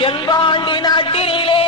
தென்பாண்டி நாட்டினிலே